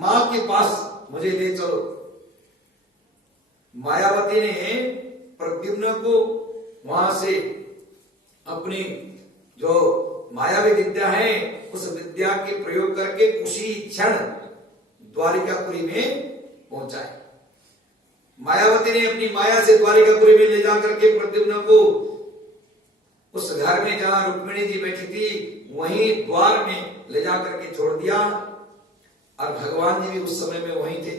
मां के पास मुझे ले चलो। मायावती ने प्रद्युम्न को वहां से अपनी जो मायावी विद्या है उस विद्या के प्रयोग करके उसी क्षण द्वारिकापुरी में पहुंचाए। मायावती ने अपनी माया से द्वारिकापुरी में ले जाकर के प्रद्युम्न को उस घर में जहां रुक्मिणी जी बैठी थी वहीं द्वार में ले जाकर के छोड़ दिया और भगवान जी भी उस समय में वहीं थे।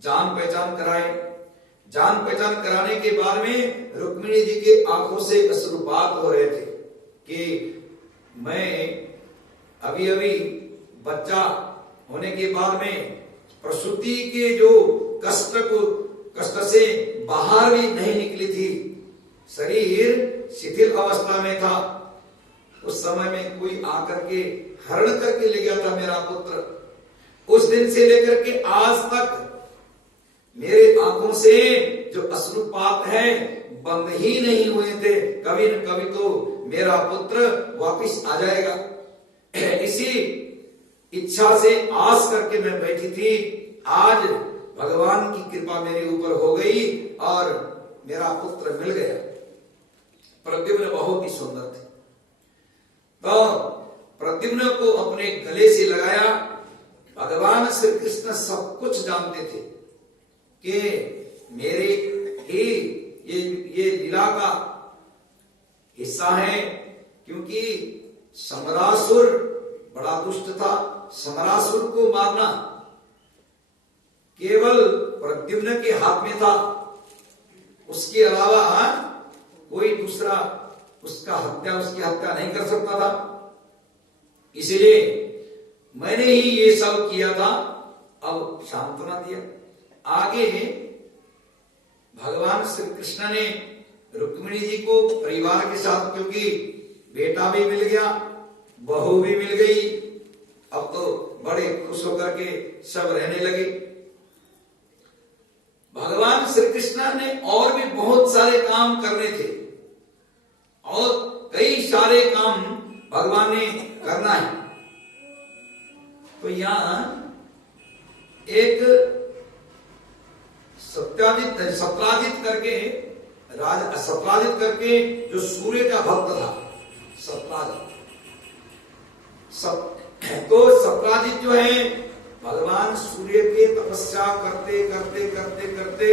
जान पहचान कराए। जान पहचान कराने के बाद में रुक्मिणी जी के आंखों से अश्रुपात हो रहे थे कि मैं अभी अभी बच्चा होने के बाद में प्रसूति के जो कष्ट से बाहर भी नहीं निकली थी, शरीर शिथिल अवस्था में था। उस समय में कोई आकर के हरण करके ले गया था मेरा पुत्र। उस दिन से लेकर के आज तक मेरे आंखों से जो अश्रुपात है बंद ही नहीं हुए थे। कभी न कभी तो मेरा पुत्र वापिस आ जाएगा, इसी इच्छा से आस करके मैं बैठी थी। आज भगवान की कृपा मेरे ऊपर हो गई और मेरा पुत्र मिल गया। प्रद्युम्न बहुत ही सुंदर थे, तो प्रद्युम्न को अपने गले से लगाया। भगवान श्री कृष्ण सब कुछ जानते थे कि मेरे ही ये लीला का हिस्सा है, क्योंकि समरासुर बड़ा दुष्ट था। समरासुर को मारना केवल प्रद्युम्न के हाथ में था, उसके अलावा कोई दूसरा उसकी हत्या नहीं कर सकता था। इसलिए मैंने ही ये सब किया था। अब सांत्वना दिया। आगे भगवान श्री कृष्ण ने रुक्मिणी जी को परिवार के साथ, क्योंकि बेटा भी मिल गया, बहू भी मिल गई, अब तो बड़े खुश होकर के सब रहने लगे। भगवान श्री कृष्ण ने और भी बहुत सारे काम करने थे और कई सारे काम भगवान ने करना है। तो यहां एक सत्राजित करके जो सूर्य का भक्त था, तो सत्राजित जो है भगवान सूर्य के तपस्या करते करते करते करते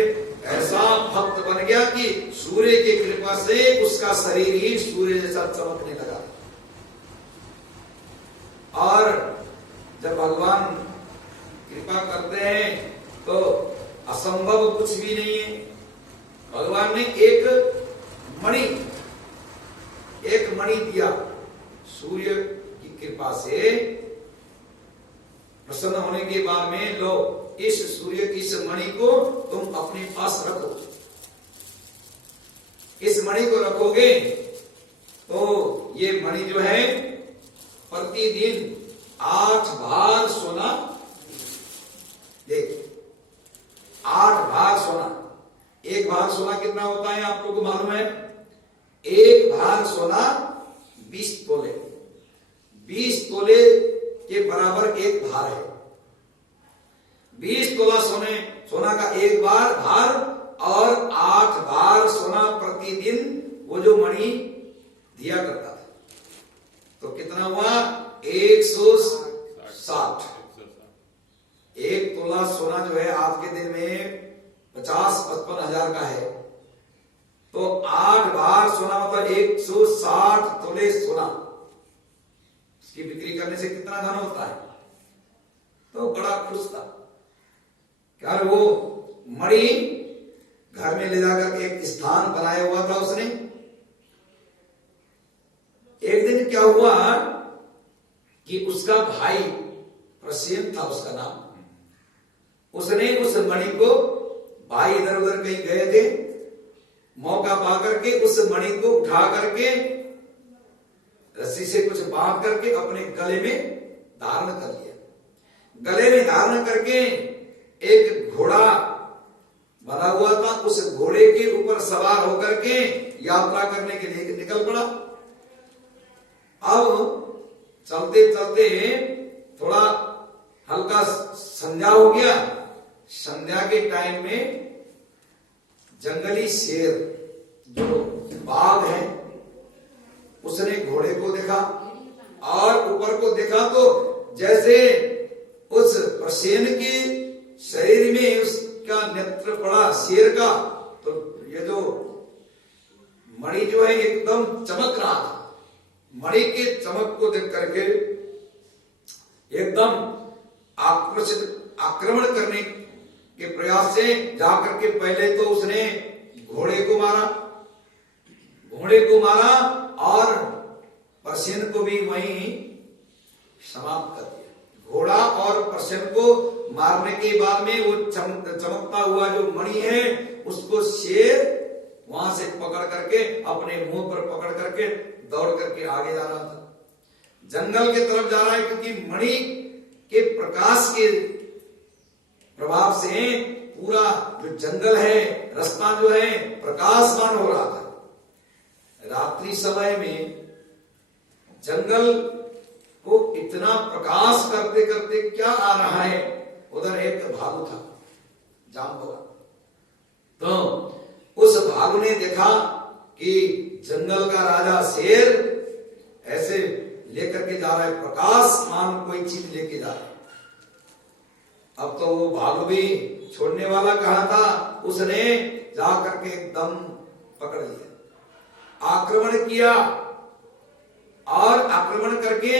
ऐसा भक्त बन गया कि सूर्य की कृपा से उसका शरीर ही सूर्य जैसा चमकने लगा। और जब भगवान कृपा करते हैं तो असंभव कुछ भी नहीं है। भगवान ने एक मणि दिया, सूर्य की कृपा से प्रसन्न होने के बाद में लो इस सूर्य की इस मणि को तुम अपने पास रखो। इस मणि को रखोगे तो ये मणि जो है प्रतिदिन 8 भार सोना, देख 8 भार सोना। 1 भार सोना कितना होता है आप लोगों को मालूम है? 1 भार सोना 20 तोले। 20 तोले के बराबर 1 भार है। 20 तोला सोना का 1 भार और 8 भार सोना प्रतिदिन वो जो मणि दिया करता था, तो कितना हुआ? 160। 1 तोला सोना जो है आज के दिन में 50-55 हजार का है, तो 8 भार सोना मतलब 160 तोले सोना। इसकी बिक्री करने से कितना धन होता है? तो बड़ा खुश था। क्या वो मणि घर में ले जाकर एक स्थान बनाया हुआ था उसने। एक दिन क्या हुआ कि उसका भाई प्रसेन था उसका नाम, उसने उस मणि को, भाई इधर उधर कहीं गए थे, मौका पा करके उस मणि को उठा करके रस्सी से कुछ बांध करके अपने गले में धारण कर लिया। गले में धारण करके एक घोड़ा बना हुआ था, उस घोड़े के ऊपर सवार होकर के यात्रा करने के लिए निकल पड़ा। अब चलते चलते थोड़ा हल्का का संध्या हो गया। संध्या के टाइम में जंगली शेर जो बाघ है उसने घोड़े को देखा और ऊपर को देखा तो जैसे उस प्रसेन के शरीर में उसका नेत्र पड़ा शेर का, तो ये जो मणि जो है एकदम चमक रहा था। मणि के चमक को देख करके एकदम आकर्षित आक्रमण करने के प्रयास से जाकर के पहले तो उसने घोड़े को मारा और प्रसेन को भी वहीं समाप्त कर दिया। घोड़ा और प्रसेन को मारने के बाद में वो चमकता हुआ जो मणि है उसको शेर वहां से पकड़ करके अपने मुंह पर पकड़ करके दौड़ करके आगे जा रहा था, जंगल के तरफ जा रहा है, क्योंकि मणि के प्रकाश के प्रभाव से पूरा जो जंगल है रास्ता जो है प्रकाशमान हो रहा था। रात्रि समय में जंगल को इतना प्रकाश करते करते क्या आ रहा है, उधर एक भालू था जाम्बवा। तो उस भालू ने देखा कि जंगल का राजा शेर ऐसे लेकर के जा रहा है, प्रकाशमान कोई चीज लेके जा रहा है। अब तो वो भालू भी छोड़ने वाला कहा था, उसने जाकर के एकदम पकड़ लिया, आक्रमण किया और आक्रमण करके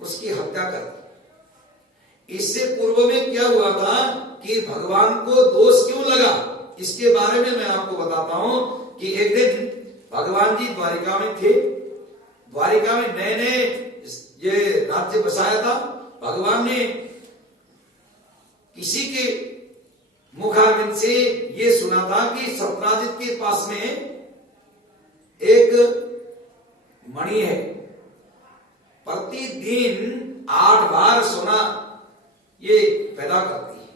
उसकी हत्या कर दी। इससे पूर्व में क्या हुआ था कि भगवान को दोष क्यों लगा, इसके बारे में मैं आपको बताता हूं कि एक दिन भगवान जी द्वारिका में थे। द्वारिका में नए नए ये राज्य बसाया था। भगवान ने किसी के मुखारविंद से ये सुना था कि सत्राजित के पास में एक मणि है, प्रतिदिन 8 बार सोना ये पैदा करती है।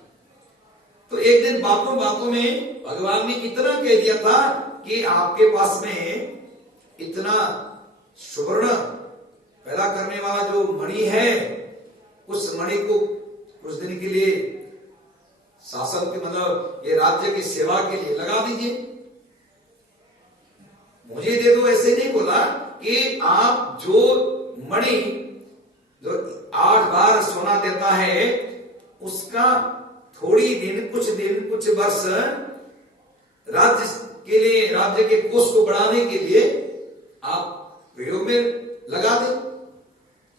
तो एक दिन बातों बातों में भगवान ने इतना कह दिया था कि आपके पास में इतना सुवर्ण पैदा करने वाला जो मणि है, उस मणि को कुछ दिन के लिए शासन के मतलब ये राज्य की सेवा के लिए लगा दीजिए, मुझे दे दो। ऐसे नहीं बोला कि आप जो मणि जो 8 बार सोना देता है उसका थोड़ी दिन कुछ वर्ष राज्य के लिए, राज्य के कोष को बढ़ाने के लिए आप प्रयोग में लगा दे।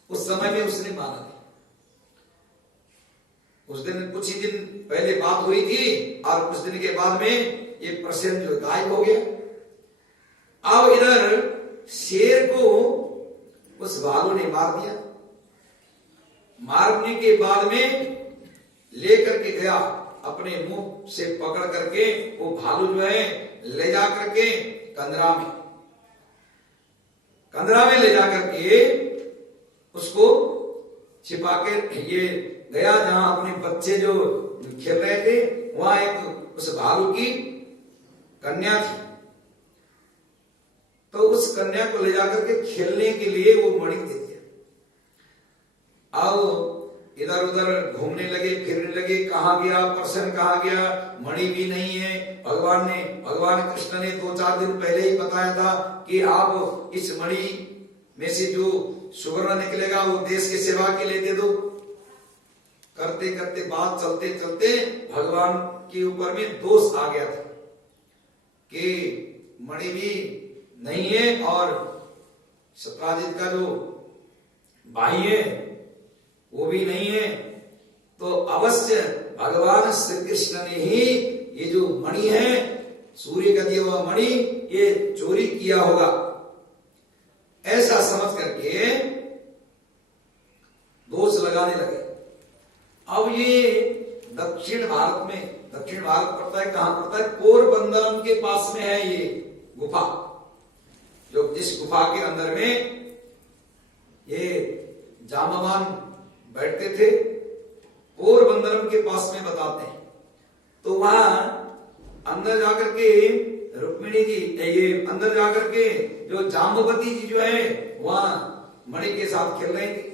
उस समय में उसने माना नहीं। उस दिन कुछ ही दिन पहले बात हुई थी और कुछ दिन के बाद में ये प्रसेन जो गायब हो गया। अब इधर शेर को उस भालू ने मार दिया। मारने के बाद में लेकर के गया, अपने मुंह से पकड़ करके वो भालू जो है ले जा करके कंदरा में ले जा करके उसको छिपा के ये गया जहां अपने बच्चे जो खेल रहे थे, वहां एक उस भालू की कन्या थी। तो उस कन्या को ले जाकर के खेलने के लिए वो मणि दे दिया। अब इधर उधर घूमने लगे, फिरने लगे, कहां गया प्रसन्न, कहां गया, मणि भी नहीं है। भगवान कृष्ण ने 2-4 दिन पहले ही बताया था कि आप इस मणि में से जो सुवर्ण निकलेगा वो देश की सेवा के लिए दे दो। करते करते बात चलते चलते भगवान के ऊपर में दोष आ गया था कि मणि भी नहीं है और सत्राजित का जो भाई है वो भी नहीं है। तो अवश्य भगवान श्री कृष्ण ने ही ये जो मणि है, सूर्य का दिया हुआ मणि, ये चोरी किया होगा, ऐसा समझ करके दोष लगाने लगे। अब ये दक्षिण भारत पड़ता है, कहां पड़ता है? पोरबंदर के पास में है ये गुफा, जो जिस गुफा के अंदर में ये जामवान बैठते थे, पोरबंदर के पास में बताते हैं। तो वहां अंदर जाकर के रुक्मिणी जी, ये अंदर जाकर के जो जाम्बवती जी जो है वहां मणि के साथ खेल रहे थे।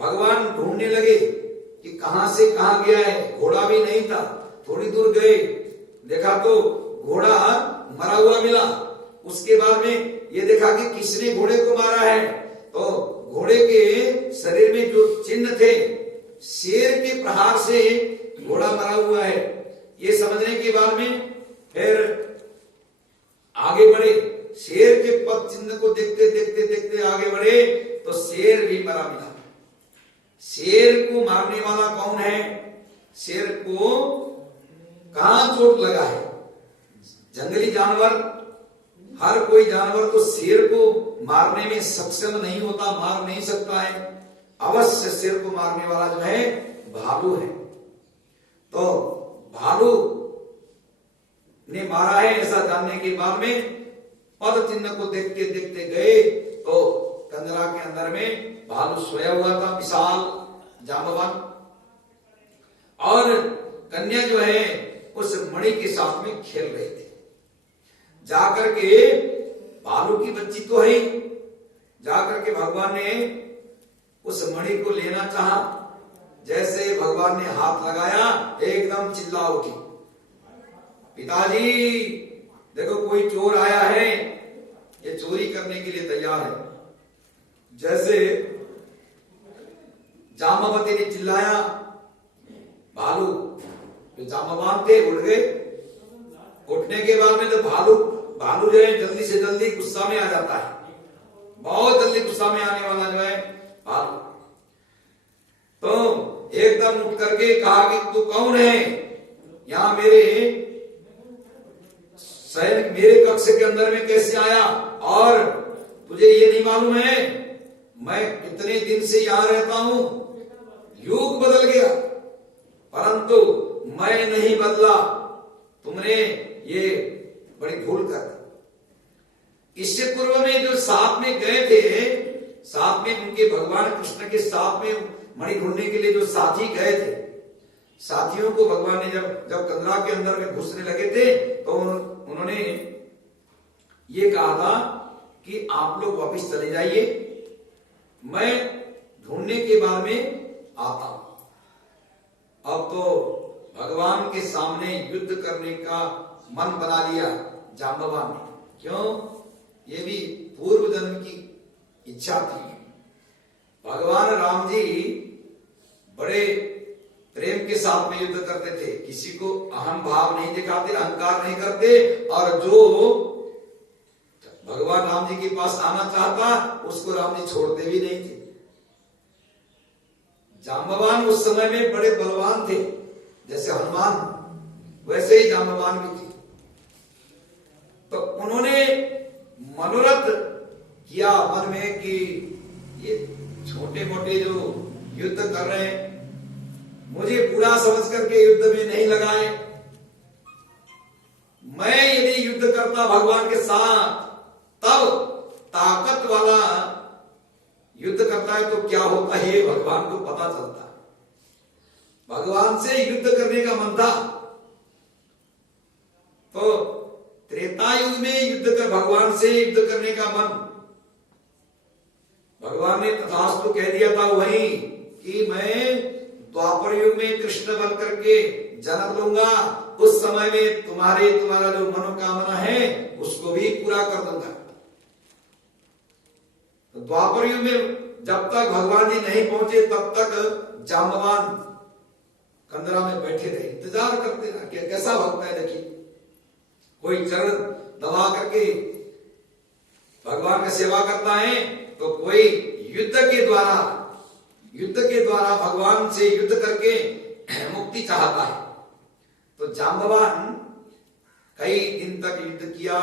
भगवान ढूंढने लगे कि कहां से कहां गया है। घोड़ा भी नहीं था। थोड़ी दूर गए, देखा तो घोड़ा मरा हुआ मिला। उसके बाद में ये देखा कि किसने घोड़े को मारा है, तो घोड़े के शरीर में जो चिन्ह थे, शेर के प्रहार से घोड़ा मरा हुआ है। ये समझने के बाद में फिर आगे बढ़े। शेर के पद चिन्ह को देखते देखते देखते आगे बढ़े तो शेर भी मरा मिला। शेर को मारने वाला कौन है? शेर को कहां चोट लगा है? जंगली जानवर, हर कोई जानवर तो शेर को मारने में सक्षम नहीं होता, मार नहीं सकता है। अवश्य शेर को मारने वाला जो है भालू है। तो भालू ने मारा है ऐसा जानने के बाद में पद चिन्ह को देखते देखते गए तो कंदरा के अंदर में भालू सोया हुआ था, विशाल जांबवान, और कन्या जो है उस मणि के साथ में खेल रहे थे। जाकर के भालू की बच्ची तो है, जाकर के भगवान ने उस मणि को लेना चाहा। जैसे भगवान ने हाथ लगाया, एकदम चिल्ला उठी, पिताजी देखो कोई चोर आया है, ये चोरी करने के लिए तैयार है। जैसे जाम्बवती ने चिल्लाया, भालू जो जाम्बवान थे उड़ गए। उठने के बाद में तो भालू जो है जल्दी से जल्दी गुस्सा में आ जाता है, बहुत जल्दी गुस्सा में आने वाला जो है भालू। तो एकदम उठ करके कहा कि तू कौन है, यहां मेरे सैनिक मेरे कक्ष के अंदर में कैसे आया, और तुझे ये नहीं मालूम है मैं कितने दिन से यहां रहता हूं। युग बदल गया परंतु मैं नहीं बदला, तुमने ये बड़ी भूल कर दी। इससे पूर्व में जो साथ में गए थे, साथ में उनके भगवान कृष्ण के साथ में मणि ढूंढने के लिए जो साथी गए थे, साथियों को भगवान ने जब कंदरा के अंदर में घुसने लगे थे तो उन्होंने ये कहा था कि आप लोग वापस चले जाइए, मैं ढूंढने के बाद में आता हूं। अब तो भगवान के सामने युद्ध करने का मन बना लिया जांबवान ने। क्यों? ये भी पूर्व जन्म की इच्छा थी। भगवान राम जी बड़े प्रेम के साथ में युद्ध करते थे, किसी को अहम भाव नहीं दिखाते, अहंकार नहीं करते, और जो भगवान राम जी के पास आना चाहता उसको राम जी छोड़ते भी नहीं थे। जांबवान उस समय में बड़े बलवान थे, जैसे हनुमान वैसे ही जांबवान भी थे। तो उन्होंने मनोरथ किया मन में कि ये छोटे मोटे जो युद्ध कर रहे हैं, मुझे बुरा समझ करके युद्ध में नहीं लगाए। मैं यदि युद्ध करता भगवान के साथ, तब ताकत वाला युद्ध करता है तो क्या होता है भगवान को पता चलता है। भगवान से युद्ध करने का मन था, तो त्रेता युग में युद्ध कर भगवान से युद्ध करने का मन, भगवान ने तथास्तु कह दिया था वही कि मैं द्वापर युग में कृष्ण बन करके जन्म लूंगा, उस समय में तुम्हारा जो मनोकामना है उसको भी पूरा कर दूंगा। तो द्वापर युग में जब तक भगवान जी नहीं पहुंचे तब तक जांबवान कंदरा में बैठे रहे, इंतजार करते रहे कि कैसा भक्त है। देखिए कोई चरण दबा करके भगवान का सेवा करता है, तो कोई युद्ध के द्वारा भगवान से युद्ध करके मुक्ति चाहता है। तो जांबवान कई दिन तक युद्ध किया।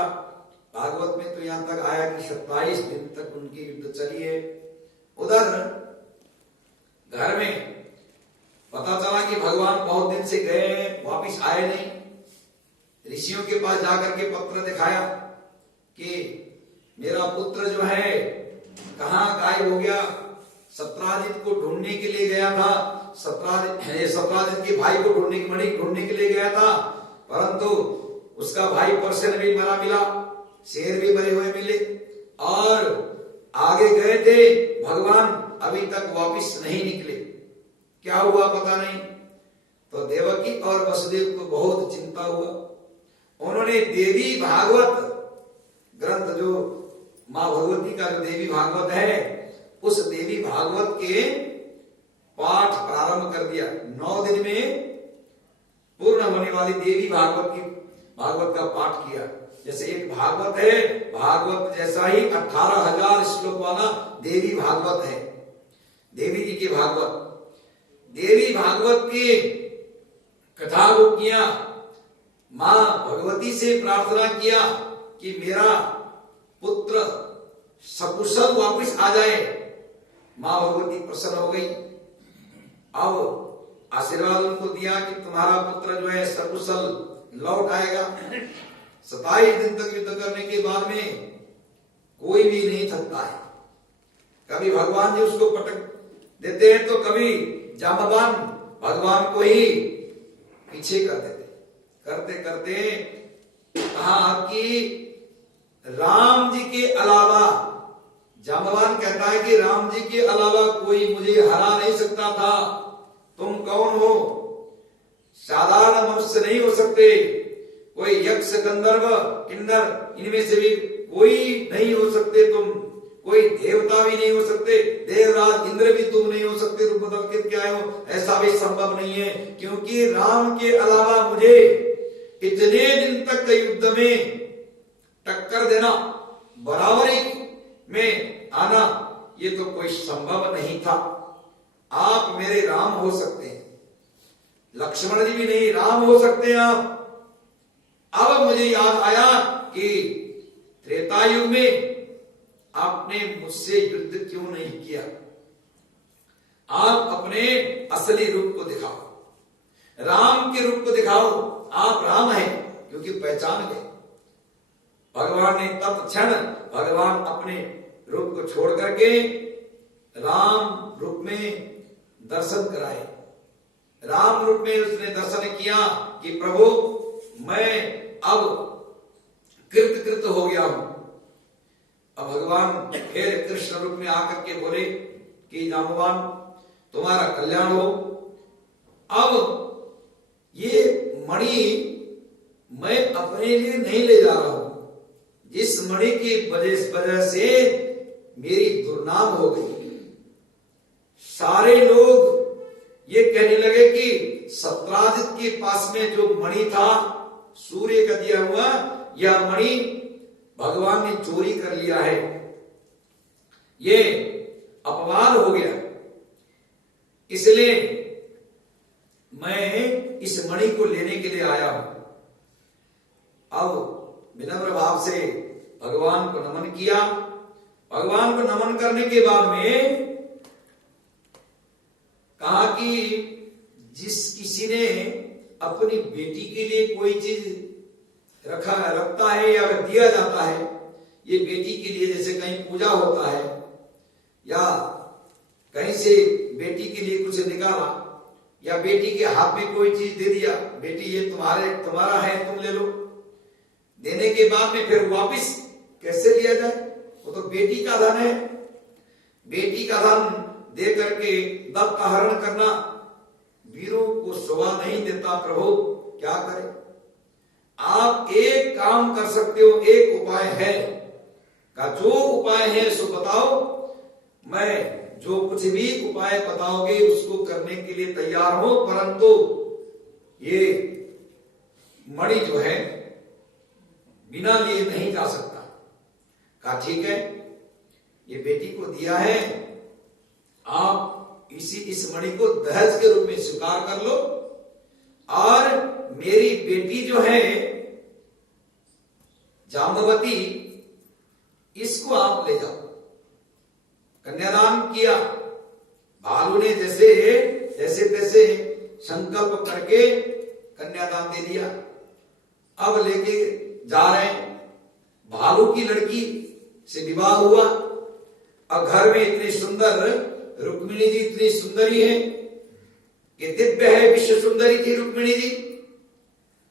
भागवत में तो यहां तक आया कि 27 दिन तक उनकी युद्ध चली है। उधर घर में पता चला कि भगवान बहुत दिन से गए, वापिस आए नहीं। ऋषियों के पास जाकर के पत्र दिखाया कि मेरा पुत्र जो है कहां गायब हो गया, सत्राजित को ढूंढने के लिए गया था, सत्राजित के भाई को ढूंढने के लिए गया था, परंतु उसका भाई परसेन भी मरा मिला, शेर भी मरे हुए मिले, और आगे गए थे भगवान अभी तक वापिस नहीं निकले, क्या हुआ पता नहीं। तो देवकी और वसुदेव को बहुत चिंता हुआ। उन्होंने देवी भागवत ग्रंथ, जो मां भगवती का जो देवी भागवत है, उस देवी भागवत के पाठ प्रारंभ कर दिया। 9 दिन में पूर्ण होने वाली देवी भागवत का पाठ किया। जैसे एक भागवत है, भागवत जैसा ही 18,000 श्लोक वाला देवी भागवत है, देवी जी के भागवत। देवी भागवत की कथा को किया, मां भगवती से प्रार्थना किया कि मेरा पुत्र सकुशल वापस आ जाए। मां भगवती प्रसन्न हो गई। अब आशीर्वाद उनको दिया कि तुम्हारा पुत्र जो है सकुशल लौट आएगा। 27 दिन तक युद्ध करने के बाद में कोई भी नहीं थकता है। कभी भगवान जी उसको पटक देते हैं, तो कभी जामवान भगवान को ही पीछे कर देते। करते करते कहा कि राम जी के अलावा, जामवान कहता है कि राम जी के अलावा कोई मुझे हरा नहीं सकता था। तुम कौन हो? साधारण मनुष्य नहीं हो सकते, कोई यक्ष गंधर्व किन्नर इनमें से भी कोई नहीं हो सकते तुम, कोई देवता भी नहीं हो सकते, देवराज इंद्र भी तुम नहीं हो सकते, रूप बदल के क्या हो, ऐसा भी संभव नहीं है। क्योंकि राम के अलावा मुझे इतने दिन तक युद्ध में टक्कर देना, बराबरी में आना, ये तो कोई संभव नहीं था। आप मेरे राम हो सकते हैं, लक्ष्मण जी भी नहीं, राम हो सकते हैं आप। अब मुझे याद आया कि त्रेता युग में आपने मुझसे युद्ध क्यों नहीं किया। आप अपने असली रूप को दिखाओ, राम के रूप को दिखाओ, आप राम हैं, क्योंकि पहचान गए। भगवान ने तत्क्षण भगवान अपने रूप को छोड़ करके राम रूप में दर्शन कराए। राम रूप में उसने दर्शन किया कि प्रभु मैं अब कृत हो गया हूं। अब भगवान फिर कृष्ण रूप में आकर के बोले कि जामवान तुम्हारा कल्याण हो। अब ये मणि मैं अपने लिए नहीं ले जा रहा हूं, जिस मणि की वजह से मेरी दुर्नाम हो गई। सारे लोग ये कहने लगे कि सत्राजित के पास में जो मणि था, सूर्य का दिया हुआ, यह मणि भगवान ने चोरी कर लिया है, ये अपवाद हो गया। इसलिए मैं इस मणि को लेने के लिए आया हूं। अब विनम्र भाव से भगवान को नमन किया। भगवान को नमन करने के बाद में कहा कि जिस किसी ने अपनी बेटी के लिए कोई चीज रखता है या दिया जाता है, ये बेटी के लिए जैसे कहीं पूजा होता है या कहीं से बेटी के लिए कुछ निकाला या बेटी के हाथ में कोई चीज दे दिया, बेटी ये तुम्हारा है, तुम ले लो। देने के बाद में फिर वापस कैसे लिया जाए? वो तो बेटी का धन है। बेटी का धन दे करके दत्त हरण करना वीरों को शोभा नहीं देता। प्रभु क्या करें? आप एक काम कर सकते हो, एक उपाय है का जो उपाय है सो बताओ, मैं जो कुछ भी उपाय बताओगे उसको करने के लिए तैयार हूं, परंतु ये मणि जो है बिना लिए नहीं जा सकता। कहा ठीक है, ये बेटी को दिया है, आप इस मणि को दहेज के रूप में स्वीकार कर लो और मेरी बेटी जो है जाम्बवती, इसको आप ले जाओ। कन्यादान किया। भालू ने जैसे तैसे संकल्प करके कन्यादान दे दिया। अब लेके जा रहे हैं। भालू की लड़की से विवाह हुआ। अब घर में इतनी सुंदर रुक्मिणी जी, इतनी सुंदरी है कि दिव्य है, विश्व सुंदरी थी रुक्मिणी जी।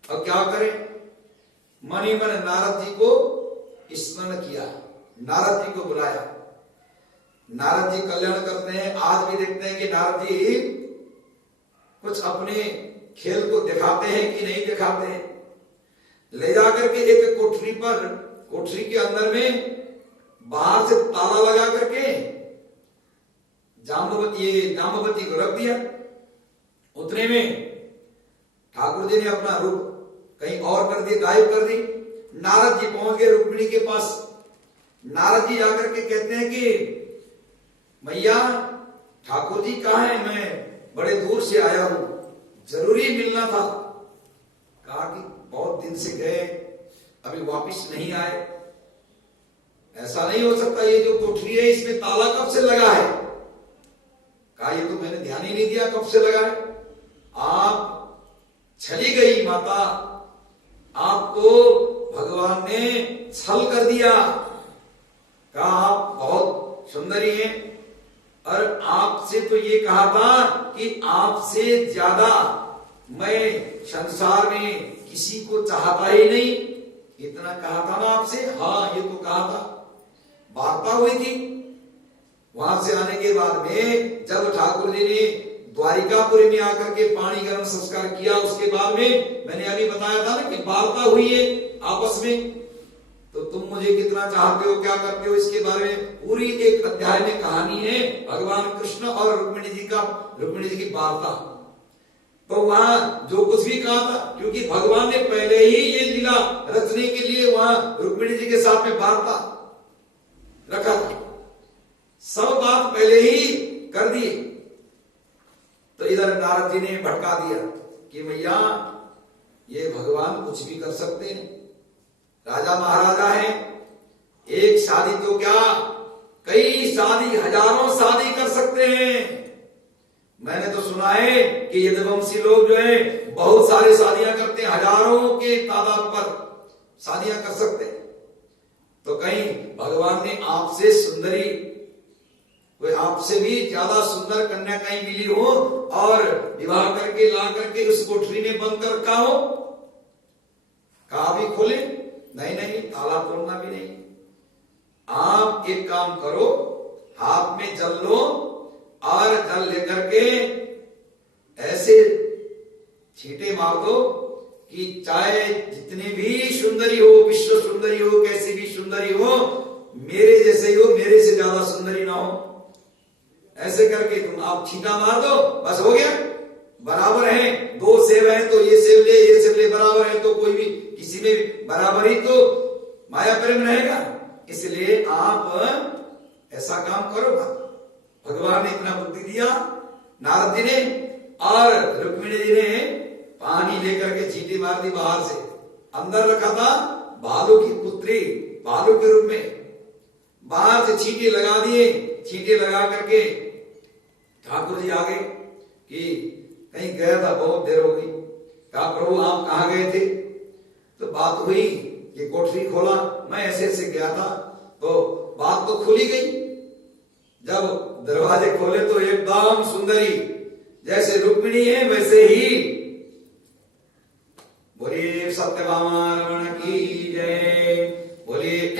अब क्या करें? मन ही मन नारद जी को स्मरण किया, नारद जी को बुलाया। नारद जी कल्याण करते हैं। आज भी देखते हैं कि नारद जी कुछ अपने खेल को दिखाते हैं कि नहीं दिखाते हैं। ले जाकर के एक कोठरी पर, कोठरी के अंदर में बाहर से ताला लगा करके जाम्बवती को रख दिया। उतने में ठाकुर जी ने अपना रूप कहीं और कर दिया, गायब कर दी। नारद जी पहुंच गए रुक्मिणी के पास। नारद जी आकर के कहते हैं कि मैया ठाकुर जी कहाँ हैं, मैं बड़े दूर से आया हूं, जरूरी मिलना था। कहा कि बहुत दिन से गए, अभी वापस नहीं आए। ऐसा नहीं हो सकता, ये जो कोठरी है इसमें ताला कब से लगा है? कहा ये तो मैंने ध्यान ही नहीं दिया कब से लगा है। आप चली गई माता, आपको भगवान ने छल कर दिया। कहा आप बहुत सुंदरी हैं, और आपसे तो ये कहा था कि आपसे ज्यादा मैं संसार में किसी को चाहता ही नहीं। इतना कहा था ना आपसे? हाँ, ये तो कहा था, वार्ता हुई थी। वहां से आने के बाद में जब ठाकुर जी ने द्वारिकापुरी में आकर के पानी गर्म संस्कार किया, उसके बाद में मैंने अभी बताया था ना कि वार्ता हुई है आपस में। तो तुम मुझे कितना चाहते हो, क्या करते हो, इसके बारे में पूरी एक अध्याय में कहानी है भगवान कृष्ण और रुक्मिणी जी की वार्ता। तो वहां जो कुछ भी कहा था, क्योंकि भगवान ने पहले ही ये लीला रचने के लिए वहां रुक्मिणी जी के साथ में वार्ता रखा था, सब बात पहले ही कर दी। तो इधर नारद जी ने भटका दिया कि मैया ये भगवान कुछ भी कर सकते हैं, राजा महाराजा है, एक शादी तो क्या कई शादी, हजारों शादी कर सकते हैं। मैंने तो सुना है कि यदुवंशी लोग जो है बहुत सारे शादियां करते हैं, हजारों के तादाद पर शादियां कर सकते हैं। तो कहीं भगवान ने आपसे सुंदरी, कोई आपसे भी ज्यादा सुंदर कन्या कहीं मिली हो और विवाह करके ला करके उस कोठरी में बंद कर रखा हो? कहा भी खोले? नहीं, ताला तोड़ना भी नहीं। आप एक काम करो, हाथ में जल लो और जल लेकर के ऐसे छींटे मार दो कि चाहे जितनी भी सुंदरी हो, विश्व सुंदरी हो, कैसी भी सुंदरी हो, मेरे जैसे ही हो, मेरे से ज्यादा सुंदरी ना हो। ऐसे करके तुम आप छींटा मार दो, बस हो गया। बराबर है, दो सेब है तो ये सेब ले, ये सेब ले, बराबर है तो कोई भी किसी में बराबर ही तो माया प्रेम रहेगा। इसलिए आप ऐसा काम करो ना। भगवान ने इतना बुद्धि दिया नारद जी ने, और रुक्मिणी जी ने पानी लेकर के छींटी मार दी बाहर से। अंदर रखा था भालू की पुत्री, भालू के रूप में बाहर से छींटे लगा दिए। छींटे लगा करके ठाकुर जी आ गए कि कहीं गया था, बहुत देर हो गई। कहा प्रभु आप कहाँ गए थे? तो बात हुई कि कोठरी खोला, मैं ऐसे ऐसे गया था, तो बात तो खुली गई। जब दरवाजे खोले तो एकदम सुंदरी, जैसे रुक्मिणी है वैसे ही। बोलिए सत्यभामा रमण की जय, बोलिए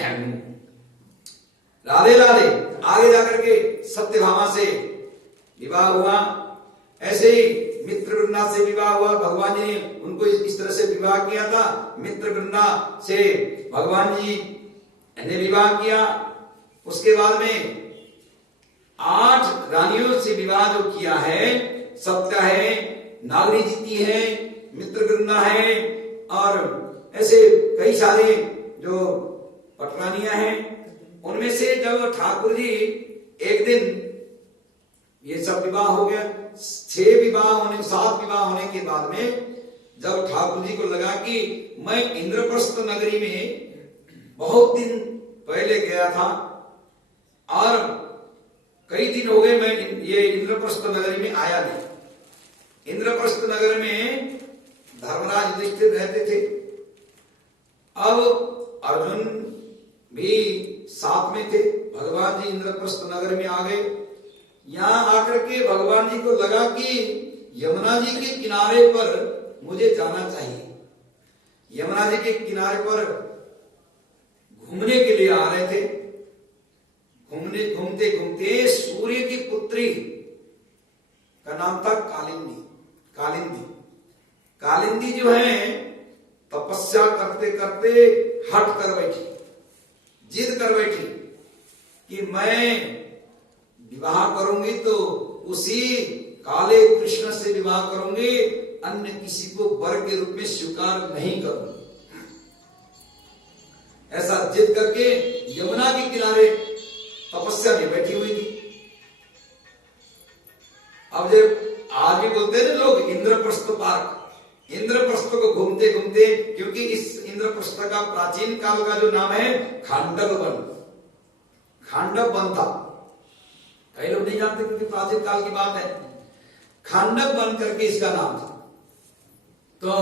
राधे राधे। आगे जाकर के सत्यभामा से विवाह हुआ। ऐसे ही मित्रवृंदा से विवाह हुआ। भगवान जी ने उनको इस तरह से विवाह किया था। मित्रवृंदा से भगवान जी ने विवाह किया। उसके बाद में 8 रानियों से विवाह जो किया है, सत्या है, नागरी जीती है, मित्रवृंदा है, और ऐसे कई सारे जो पटरानियां हैं। उनमें से जब ठाकुर जी एक दिन ये सब विवाह हो गया, 7 विवाह होने के बाद में जब ठाकुर जी को लगा कि मैं इंद्रप्रस्थ नगरी में बहुत दिन पहले गया था और कई दिन हो गए मैं ये इंद्रप्रस्थ नगरी में आया नहीं। इंद्रप्रस्थ नगर में धर्मराज युधिष्ठिर रहते थे। अब अर्जुन भी साथ में थे। भगवान जी इंद्रप्रस्थ नगर में आ गए। यहां आकर के भगवान जी को लगा कि यमुना जी के किनारे पर मुझे जाना चाहिए। यमुना जी के किनारे पर घूमने के लिए आ रहे थे। घूमते घूमते सूर्य की पुत्री का नाम था कालिंदी। कालिंदी कालिंदी जो है तपस्या करते करते हट कर बैठी, जिद कर बैठी कि मैं विवाह करूंगी तो उसी काले कृष्ण से विवाह करूंगी, अन्य किसी को वर के रूप में स्वीकार नहीं करूंगी। ऐसा जिद करके यमुना के किनारे तपस्या में बैठी हुई थी। अब जब आज भी बोलते हैं ना लोग इंद्रप्रस्थ पार्क, इंद्रप्रस्थ को घूमते घूमते, क्योंकि इस इंद्रप्रस्थ का प्राचीन काल का जो नाम है खांडव वन, खांडव वन था। कई लोग नहीं जानते क्योंकि प्राचीन काल की बात है। खांडव वन करके इसका नाम था। तो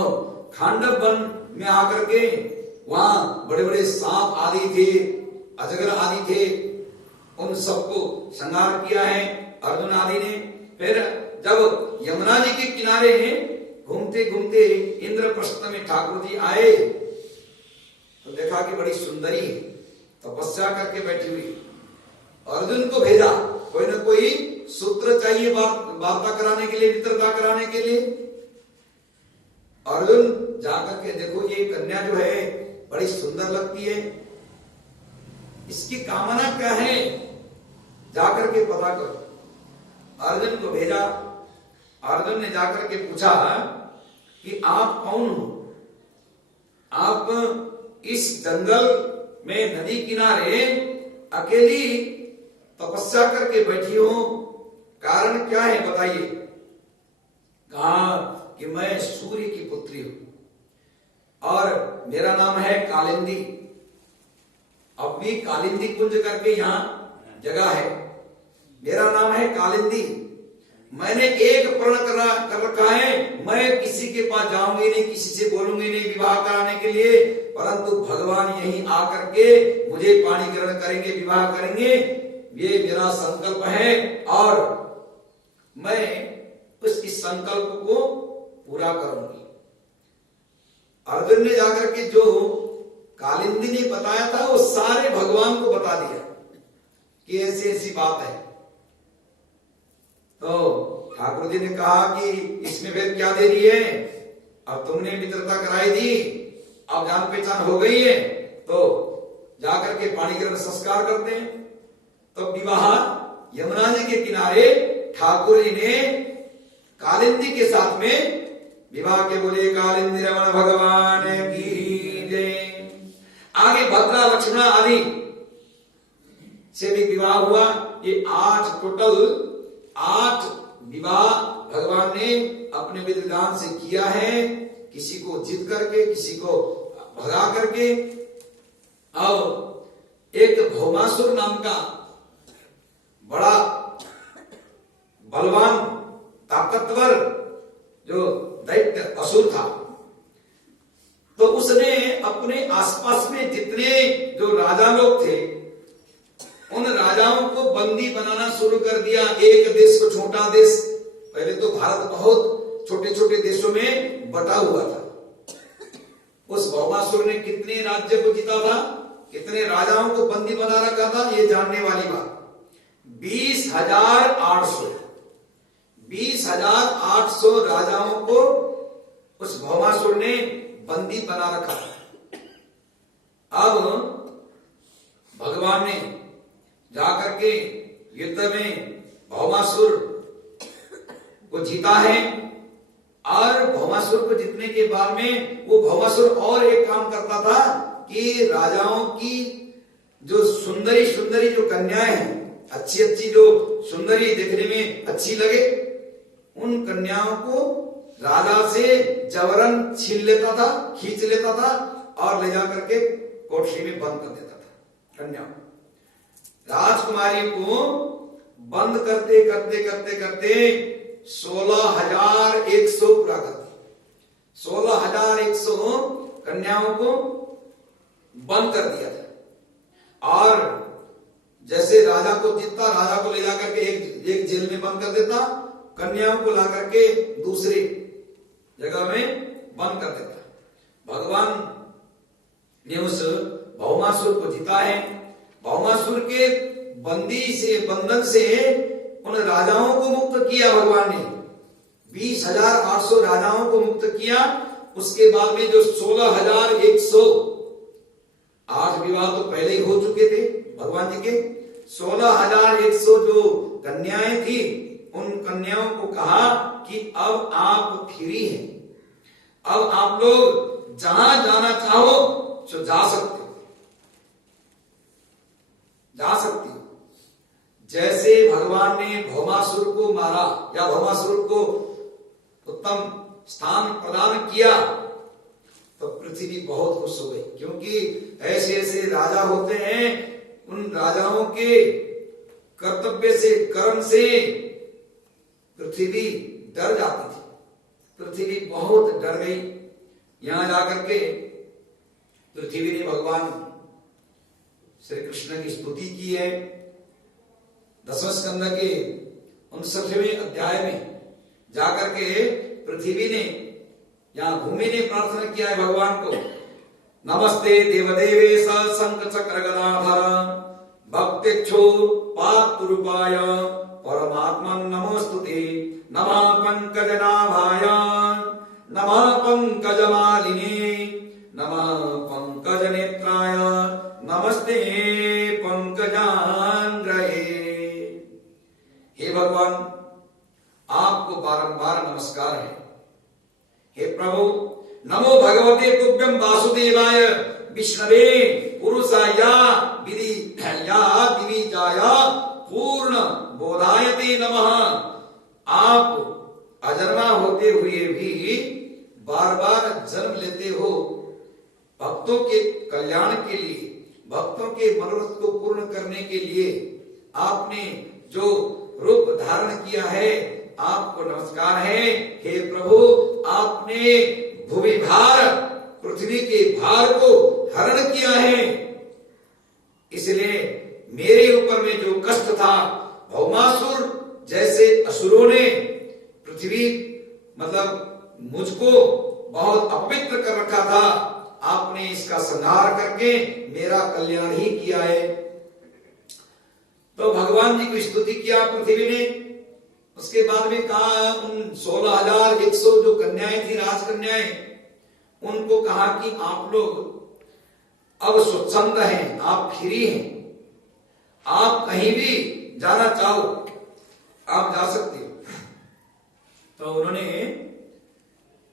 खांडव वन में आकर के वहां बड़े बड़े सांप आदि थे, अजगर आदि थे, उन सबको संहार किया है अर्जुन आदि ने। फिर जब यमुना जी के किनारे घूमते घूमते इंद्रप्रस्थ में ठाकुर जी आए तो देखा कि बड़ी सुंदरी है, तपस्या करके बैठी हुई। अर्जुन को भेजा, कोई ना कोई सूत्र चाहिए वार्ता कराने के लिए, मित्रता कराने के लिए। अर्जुन जाकर के देखो ये कन्या जो है बड़ी सुंदर लगती है, इसकी कामना क्या है, जाकर के पता करो। अर्जुन को भेजा। अर्जुन ने जाकर के पूछा कि आप कौन हो? आप इस जंगल में नदी किनारे अकेली तपस्या करके बैठी हो, कारण क्या है बताइए? कहा कि मैं सूर्य की पुत्री हूं और मेरा नाम है कालिंदी। अब भी कालिंदी कुंज करके यहां जगह है, मेरा नाम है कालिंदी। मैंने एक प्रण कर रखा है, मैं किसी के पास जाऊंगी नहीं, किसी से बोलूंगी नहीं विवाह कराने के लिए, परंतु भगवान यहीं आकर के मुझे पाणी ग्रहण करेंगे, विवाह करेंगे, ये मेरा संकल्प है और मैं इस संकल्प को पूरा करूंगी। अर्जुन ने जाकर के जो कालिंदी ने बताया था वो सारे भगवान को बता दिया कि ऐसी ऐसी बात है। तो ठाकुर जी ने कहा कि इसमें फिर क्या देरी है, अब तुमने मित्रता कराई दी, अब जान पहचान हो गई है, तो जाकर के पाणी ग्रहण संस्कार करते हैं। तो विवाह यमुना जी के किनारे ठाकुर जी ने कालिंदी के साथ में विवाह के बोले कालिंदी रमण भगवान की जय। आगे भद्रा लक्ष्मण आदि से भी विवाह हुआ। ये 8 टोटल 8 विवाह भगवान ने अपने विधि विधान से किया है, किसी को जीत करके, किसी को भगा करके। अब एक भौमासुर नाम का बड़ा बलवान ताकतवर जो दैत्य असुर था, तो उसने अपने आसपास में जितने जो राजा लोग थे उन राजाओं को बंदी बनाना शुरू कर दिया। एक देश को छोटा देश, पहले तो भारत बहुत छोटे छोटे देशों में बटा हुआ था। उस भौमासुर ने कितने राज्य को जीता था, कितने राजाओं को बंदी बना रखा था, ये जानने वाली बात। 20,800 राजाओं को उस भौमासुर ने बंदी बना रखा था। अब भगवान ने जाकर के युद्ध में भौमासुर को जीता है और भौमासुर को जीतने के बाद में वो भौमासुर और एक काम करता था कि राजाओं की जो सुंदरी सुंदरी जो कन्याएं हैं, अच्छी अच्छी जो सुंदरी देखने में अच्छी लगे, उन कन्याओं को राजा से जबरन छीन लेता था, खींच लेता था और ले जाकर के कोठरी में बंद कर देता था। कन्याओं राजकुमारी को बंद करते करते करते करते 16,100 पूरा कर दिया। 16,100 कन्याओं को बंद कर दिया था। और जैसे राजा को जीतता, राजा को ले जाकर के एक जेल में बंद कर देता, कन्याओं को ला करके दूसरी जगह में बंद कर देता। भगवान ने उस भौमासुर को जीता है। भौमासुर के बंदी से बंधन से उन राजाओं को मुक्त किया भगवान ने। 20,800 राजाओं को मुक्त किया। उसके बाद में जो 16,108 विवाह तो पहले ही हो चुके थे भगवान जी के, 16,100 जो कन्याएं थी, उन कन्याओं को कहा कि अब आप फ्री हैं, अब आप लोग जहां जाना चाहो तो जा सकते हो, जा सकती हो। जैसे भगवान ने भौमासुर को मारा या भौमासुर को उत्तम स्थान प्रदान किया तो पृथ्वी बहुत खुश हो गई, क्योंकि ऐसे ऐसे राजा होते हैं, उन राजाओं के कर्तव्य से, कर्म से पृथ्वी डर जाती थी। पृथ्वी बहुत डर गई। यहां जाकर के पृथ्वी ने भगवान श्री कृष्ण की स्तुति की है। 10वें स्कंद के 59वें अध्याय में जाकर के पृथ्वी ने, यहां भूमि ने प्रार्थना किया है भगवान को, नमस्ते देवदेवेश शंख चक्र गदाधर भक्तिक्षु पात्रूपाय परमात्मन नमोस्तुते नमः पंकजनाभाय नमः पंकजमालिने नमः पंकजनेत्राय नमस्ते पंकजांग्रये। हे भगवान, आपको बारंबार नमस्कार है। हे प्रभु, नमो भगवते तुभ्यं वासुदेवाय विष्णवे पुरुषाय विधिया दिविजाय पूर्ण बोधायते नमः। आप अजन्मा होते हुए भी बार बार जन्म लेते हो भक्तों के कल्याण के लिए, भक्तों के मनोरथ को पूर्ण करने के लिए आपने जो रूप धारण किया है, आपको नमस्कार है। हे प्रभु, आपने भूमि भार, पृथ्वी के भार को हरण किया है, इसलिए मेरे ऊपर में जो कष्ट था, भौमासुर जैसे असुरों ने पृथ्वी मतलब मुझको बहुत अपवित्र कर रखा था, आपने इसका संहार करके मेरा कल्याण ही किया है। तो भगवान जी की स्तुति किया पृथ्वी ने। उसके बाद में कहा, उन 16,100 जो कन्याएं थी, राजकन्याएं, उनको कहा कि आप लोग अब स्वच्छंद हैं, आप फ्री हैं, आप कहीं भी जाना चाहो आप जा सकते हो। तो उन्होंने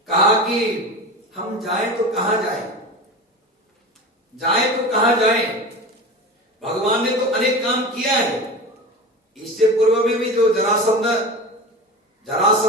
कहा कि हम जाएं तो कहां जाएं, जाएं तो कहां जाएं? भगवान ने तो अनेक काम किया है। इससे पूर्व में भी जो जरासंध